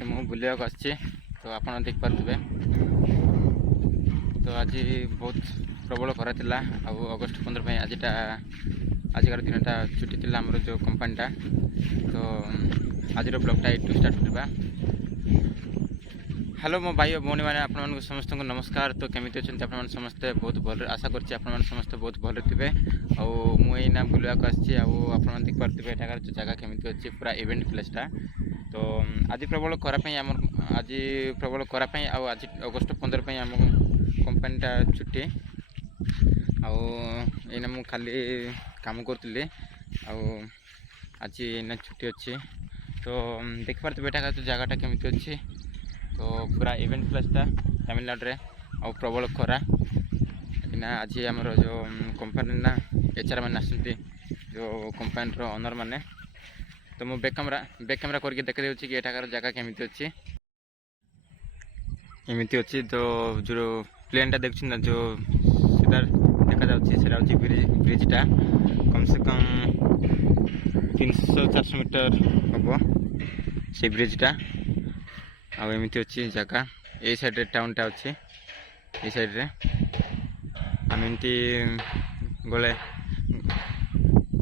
ମୁଁ ବୁଲିବାକୁ ଆସିଛି ତ ଆପଣ ଦେଖିପାରୁଥିବେ। ତ ଆଜି ବହୁତ ପ୍ରବଳ ଖରା ଥିଲା ଆଉ ଅଗଷ୍ଟ 15 ପାଇଁ ଆଜିକାର ଦିନଟା ଛୁଟି ଥିଲା ଆମର ଯେଉଁ କମ୍ପାନୀଟା। ତ ଆଜିର ବ୍ଲଗ୍ଟା ଏଇଠୁ ଷ୍ଟାର୍ଟ କରିବା। ହ୍ୟାଲୋ ମୋ ଭାଇ ଓ ଭଉଣୀମାନେ, ଆପଣମାନଙ୍କୁ ସମସ୍ତଙ୍କୁ ନମସ୍କାର। ତ କେମିତି ଅଛନ୍ତି ଆପଣମାନେ ସମସ୍ତେ? ବହୁତ ଭଲରେ ଆଶା କରୁଛି ଆପଣମାନେ ସମସ୍ତେ ବହୁତ ଭଲରେ ଥିବେ। ଆଉ ମୁଁ ଏଇନା ବୁଲିବାକୁ ଆସିଛି ଆଉ ଆପଣମାନେ ଦେଖିପାରୁଥିବେ ଏଠାକାର ଜାଗା କେମିତି ଅଛି, ପୁରା ଇଭେଣ୍ଟ ପ୍ଲେସ୍ଟା। ତ ଆଜି ପ୍ରବଳ ଖରା ପାଇଁ ଆଉ ଆଜି ଅଗଷ୍ଟ 15 ପାଇଁ ଆମ କମ୍ପାନୀଟା ଛୁଟି। ଆଉ ଏଇନା ମୁଁ ଖାଲି କାମ କରୁଥିଲି ଆଉ ଆଜି ଏଇନା ଛୁଟି ଅଛି। ତ ଦେଖିପାରୁଥିବେ ଏଠାକାର ଜାଗାଟା କେମିତି ଅଛି। ତ ପୁରା ଇଭେଣ୍ଟ ପ୍ଲେସ୍ଟା ତାମିଲନାଡ଼ୁରେ ଆଉ ପ୍ରବଳ ଖରା। କାହିଁକିନା ଆଜି ଆମର ଯେଉଁ କମ୍ପାନୀ ନା HR ମାନେ ଆସନ୍ତି, ଯେଉଁ କମ୍ପାନୀର ଅନର୍ ମାନେ। ତ ମୁଁ ବ୍ୟାକ୍ କ୍ୟାମେରା କରିକି ଦେଖିଦେଉଛି କି ଏଠାକାର ଜାଗା କେମିତି ଅଛି। ଏମିତି ଅଛି ତ ଯେଉଁ ପ୍ଲେନ୍ଟା ଦେଖୁଛନ୍ତି ନା, ଯେଉଁ ସେଟା ଦେଖାଯାଉଛି ସେଇଟା ହେଉଛି ବ୍ରିଜ୍ଟା। କମ୍ ସେ କମ୍ 300-400 ମିଟର ହେବ ସେ ବ୍ରିଜ୍ଟା। ଆଉ ଏମିତି ଅଛି ଜାଗା। ଏଇ ସାଇଡ଼୍ରେ ଟାଉନ୍ଟା ଅଛି, ଏଇ ସାଇଡ଼୍ରେ ଆମେ ଏମିତି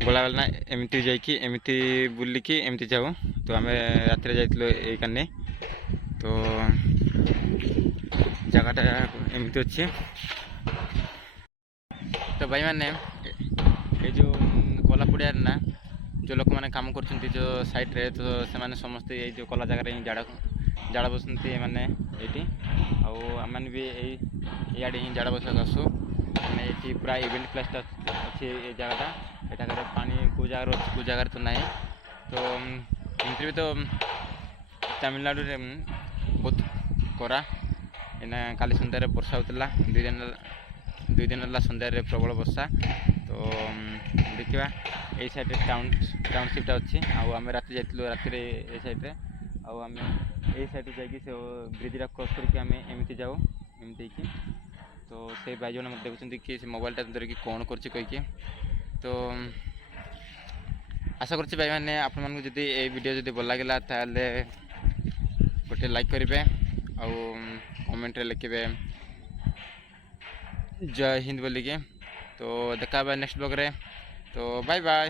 ଗଲାବେଳେ ନା ଏମିତି ଯାଇକି ଏମିତି ବୁଲିକି ଏମିତି ଯାଉ। ତ ଆମେ ରାତିରେ ଯାଇଥିଲୁ ଏଇ କାନେ। ତ ଜାଗାଟା ଏମିତି ଅଛି। ତ ଭାଇମାନେ, ଏ ଯେଉଁ କଲା ପଡ଼ିଆରେ ନା ଯେଉଁ ଲୋକମାନେ କାମ କରୁଛନ୍ତି ଯେଉଁ ସାଇଟ୍ରେ, ତ ସେମାନେ ସମସ୍ତେ ଏଇ ଯେଉଁ କଲା ଜାଗାରେ ହିଁ ଜାଳ ବସନ୍ତି ଏମାନେ ଏଇଠି। ଆଉ ଆମମାନେ ବି ଇଆଡ଼େ ହିଁ ଜାଳ ବସିବାକୁ ଆସୁ। ମାନେ ଏଠି ପୁରା ଇଭେଣ୍ଟ ପ୍ଲେସ୍ଟା ଅଛି ଏ ଜାଗାଟା। ଏଠାକାର ପାଣି କେଉଁ ଜାଗାରେ ଅଛି କେଉଁ ଜାଗାରେ ତ ନାହିଁ। ତ ଏମିତିରେ ବି ତ ତାମିଲନାଡ଼ୁରେ ବହୁତ ଖରା। ଏଇନା କାଲି ସନ୍ଧ୍ୟାରେ ବର୍ଷା ହେଉଥିଲା, 2 ଦିନ ହେଲା ସନ୍ଧ୍ୟାରେ ପ୍ରବଳ ବର୍ଷା। ତ ଦେଖିବା ଏଇ ସାଇଡ଼୍ରେ ଟାଉନସିପ୍ଟା ଅଛି। ଆଉ ଆମେ ରାତିରେ ଏଇ ସାଇଡ଼୍ରେ, ଆଉ ଆମେ ଏଇ ସାଇଡ଼୍ରେ ଯାଇକି ସେ ବ୍ରିଜ୍ଟା କ୍ରସ୍ କରିକି ଆମେ ଏମିତି ଯାଉ, ଏମିତି ହେଇକି। ତ ସେଇ ଭାଇ ଜଣେ ମୋତେ ଦେଖୁଛନ୍ତି କି ସେ ମୋବାଇଲଟା ଧରିକି କ'ଣ କରୁଛି କହିକି। ତ ଆଶା କରୁଛି ଭାଇମାନେ ଆପଣମାନଙ୍କୁ ଯଦି ଏଇ ଭିଡ଼ିଓ ଯଦି ଭଲ ଲାଗିଲା ତାହେଲେ ଗୋଟେ ଲାଇକ୍ କରିବେ ଆଉ କମେଣ୍ଟରେ ଲେଖିବେ ଜୟ ହିନ୍ଦ ବୋଲିକି। ତ ଦେଖା ହେବା ନେକ୍ସଟ ବ୍ଲଗ୍ରେ। ତ ବାଏ ବାଏ।